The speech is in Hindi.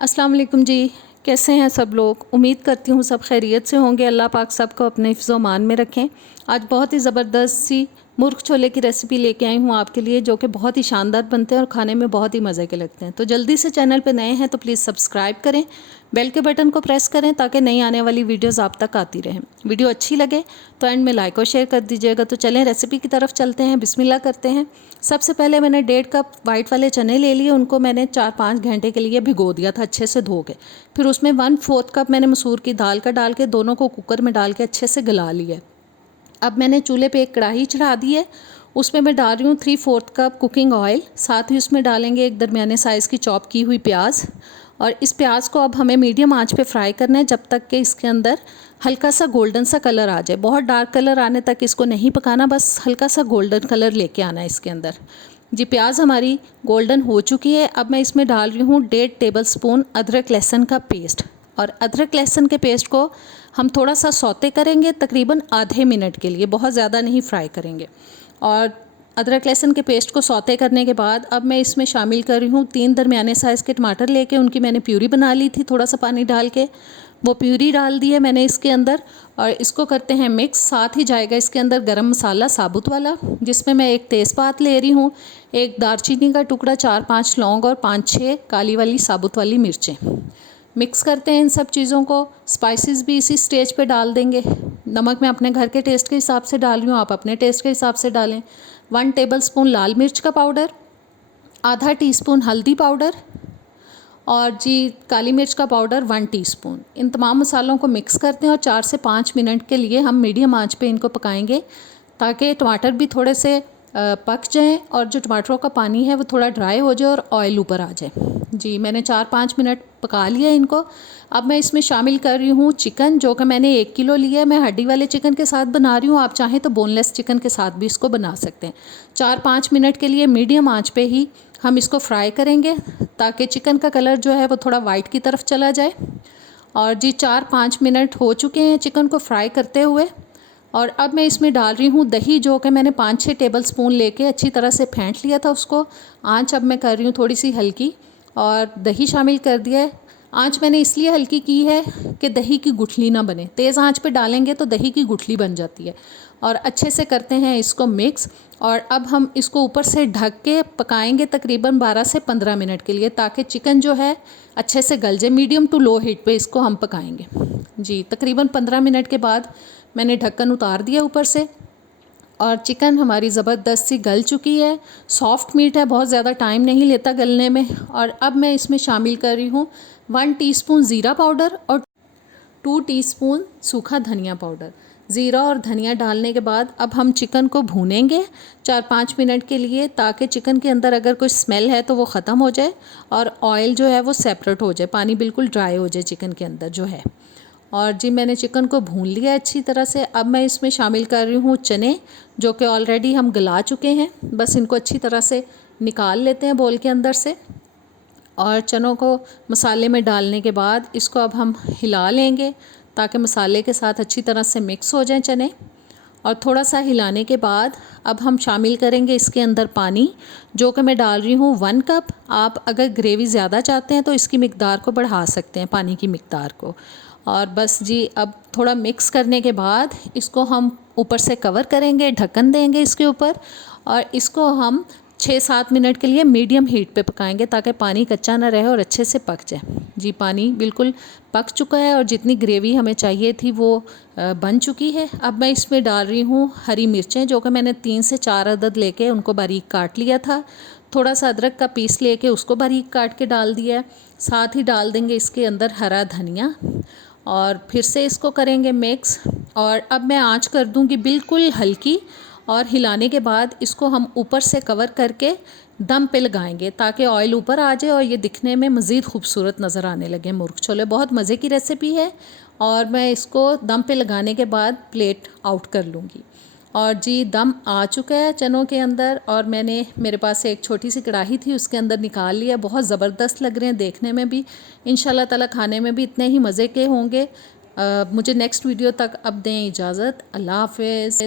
अस्सलाम वालेकुम जी। कैसे हैं सब लोग? उम्मीद करती हूँ सब खैरियत से होंगे। अल्लाह पाक सबको अपने हिफ्ज़ मान में रखें। आज बहुत ही ज़बरदस्त सी मुर्ग छोले की रेसिपी लेके आई हूँ आपके लिए, जो कि बहुत ही शानदार बनते हैं और खाने में बहुत ही मज़े के लगते हैं। तो जल्दी से चैनल पे नए हैं तो प्लीज़ सब्सक्राइब करें, बेल के बटन को प्रेस करें ताकि नई आने वाली वीडियोज़ आप तक आती रहें। वीडियो अच्छी लगे तो एंड में लाइक और शेयर कर दीजिएगा। तो चलें रेसिपी की तरफ चलते हैं, बिस्मिल्लाह करते हैं। सबसे पहले मैंने 1.5 कप वाइट वाले चने ले लिए। उनको मैंने 4-5 घंटे के लिए भिगो दिया था अच्छे से धो के। फिर उसमें 1/4 कप मैंने मसूर की दाल का डाल के दोनों को कुकर में डाल के अच्छे से गला लिया। अब मैंने चूल्हे पे एक कढ़ाई चढ़ा दी है। उसमें मैं डाल रही हूँ 3/4 कप कुकिंग ऑयल। साथ ही उसमें डालेंगे एक दरमियाने साइज़ की चॉप की हुई प्याज। और इस प्याज को अब हमें मीडियम आंच पे फ्राई करना है जब तक कि इसके अंदर हल्का सा गोल्डन सा कलर आ जाए। बहुत डार्क कलर आने तक इसको नहीं पकाना, बस हल्का सा गोल्डन कलर लेके आना है इसके अंदर। जी प्याज हमारी गोल्डन हो चुकी है। अब मैं इसमें डाल रही हूँ 1.5 टेबलस्पून अदरक लहसुन का पेस्ट। और अदरक लहसुन के पेस्ट को हम थोड़ा सा सौते करेंगे, तकरीबन आधे मिनट के लिए, बहुत ज़्यादा नहीं फ्राई करेंगे। और अदरक लहसुन के पेस्ट को सौते करने के बाद अब मैं इसमें शामिल कर रही हूँ 3 दरमियाने साइज़ के टमाटर लेके, उनकी मैंने प्यूरी बना ली थी थोड़ा सा पानी डाल के। वो प्यूरी डाल दी है मैंने इसके अंदर और इसको करते हैं मिक्स। साथ ही जाएगा इसके अंदर गरम मसाला साबुत वाला, जिसमें मैं एक तेज़पात ले रही हूँ, एक दालचीनी का टुकड़ा, 4-5 लौंग और 5-6 काली वाली साबुत वाली मिर्चें। मिक्स करते हैं इन सब चीज़ों को। स्पाइसेस भी इसी स्टेज पे डाल देंगे। नमक मैं अपने घर के टेस्ट के हिसाब से डाल रही हूँ, आप अपने टेस्ट के हिसाब से डालें। 1 टेबलस्पून लाल मिर्च का पाउडर, आधा टीस्पून हल्दी पाउडर और जी काली मिर्च का पाउडर 1 टीस्पून। इन तमाम मसालों को मिक्स करते हैं और 4 से 5 मिनट के लिए हम मीडियम आंच पे इनको पकाएंगे ताकि टमाटर भी थोड़े से पक जाएं और जो टमाटरों का पानी है वो थोड़ा ड्राई हो जाए और ऑयल ऊपर आ जाए। जी मैंने 4-5 मिनट पका लिया इनको। अब मैं इसमें शामिल कर रही हूँ चिकन, जो कि मैंने 1 किलो लिया है। मैं हड्डी वाले चिकन के साथ बना रही हूँ, आप चाहें तो बोनलेस चिकन के साथ भी इसको बना सकते हैं। 4-5 मिनट के लिए मीडियम आंच पे ही हम इसको फ्राई करेंगे ताकि चिकन का कलर जो है वो थोड़ा वाइट की तरफ चला जाए। और जी 4-5 मिनट हो चुके हैं चिकन को फ्राई करते हुए। और अब मैं इसमें डाल रही हूँ दही, जो कि मैंने 5-6 टेबलस्पून लेके अच्छी तरह से फेंट लिया था उसको। आंच अब मैं कर रही हूँ थोड़ी सी हल्की और दही शामिल कर दिया है। आंच मैंने इसलिए हल्की की है कि दही की गुठली ना बने। तेज़ आंच पे डालेंगे तो दही की गुठली बन जाती है। और अच्छे से करते हैं इसको मिक्स। और अब हम इसको ऊपर से ढक के पकाएंगे तकरीबन 12 से 15 मिनट के लिए, ताकि चिकन जो है अच्छे से गल जाए। मीडियम टू लो हीट पे इसको हम पकाएंगे। जी तकरीबन 15 मिनट के बाद मैंने ढक्कन उतार दिया ऊपर से और चिकन हमारी ज़बरदस्त सी गल चुकी है। सॉफ्ट मीट है, बहुत ज़्यादा टाइम नहीं लेता गलने में। और अब मैं इसमें शामिल कर रही हूँ 1 टीस्पून ज़ीरा पाउडर और 2 टीस्पून सूखा धनिया पाउडर। ज़ीरा और धनिया डालने के बाद अब हम चिकन को भूनेंगे 4-5 मिनट के लिए, ताकि चिकन के अंदर अगर कुछ स्मेल है तो वो ख़त्म हो जाए और ऑयल जो है वो सेपरेट हो जाए, पानी बिल्कुल ड्राई हो जाए चिकन के अंदर जो है। और जी मैंने चिकन को भून लिया अच्छी तरह से। अब मैं इसमें शामिल कर रही हूँ चने, जो कि ऑलरेडी हम गला चुके हैं। बस इनको अच्छी तरह से निकाल लेते हैं बोल के अंदर से। और चनों को मसाले में डालने के बाद इसको अब हम हिला लेंगे ताकि मसाले के साथ अच्छी तरह से मिक्स हो जाएं चने। और थोड़ा सा हिलाने के बाद अब हम शामिल करेंगे इसके अंदर पानी, जो कि मैं डाल रही हूँ 1 कप। आप अगर ग्रेवी ज़्यादा चाहते हैं तो इसकी मिकदार को बढ़ा सकते हैं, पानी की मिकदार को। और बस जी अब थोड़ा मिक्स करने के बाद इसको हम ऊपर से कवर करेंगे, ढक्कन देंगे इसके ऊपर और इसको हम 6-7 मिनट के लिए मीडियम हीट पे पकाएंगे ताकि पानी कच्चा ना रहे और अच्छे से पक जाए। जी पानी बिल्कुल पक चुका है और जितनी ग्रेवी हमें चाहिए थी वो बन चुकी है। अब मैं इसमें डाल रही हूँ हरी मिर्चें, जो कि मैंने 3 से 4 अदद लेके उनको बारीक काट लिया था। थोड़ा सा अदरक का पीस लेके उसको बारीक काट के डाल दिया है। साथ ही डाल देंगे इसके अंदर हरा धनिया और फिर से इसको करेंगे मिक्स। और अब मैं आंच कर दूंगी बिल्कुल हल्की और हिलाने के बाद इसको हम ऊपर से कवर करके दम पे लगाएंगे ताकि ऑयल ऊपर आ जाए और ये दिखने में मज़ीद खूबसूरत नज़र आने लगे मुर्ग छोले। बहुत मज़े की रेसिपी है और मैं इसको दम पे लगाने के बाद प्लेट आउट कर लूँगी। और जी दम आ चुका है चनों के अंदर और मेरे पास एक छोटी सी कढ़ाई थी, उसके अंदर निकाल लिया। बहुत ज़बरदस्त लग रहे हैं देखने में भी, इंशाल्लाह ताला खाने में भी इतने ही मज़े के होंगे। मुझे नेक्स्ट वीडियो तक अब दें इजाज़त। अल्लाह हाफ़िज़।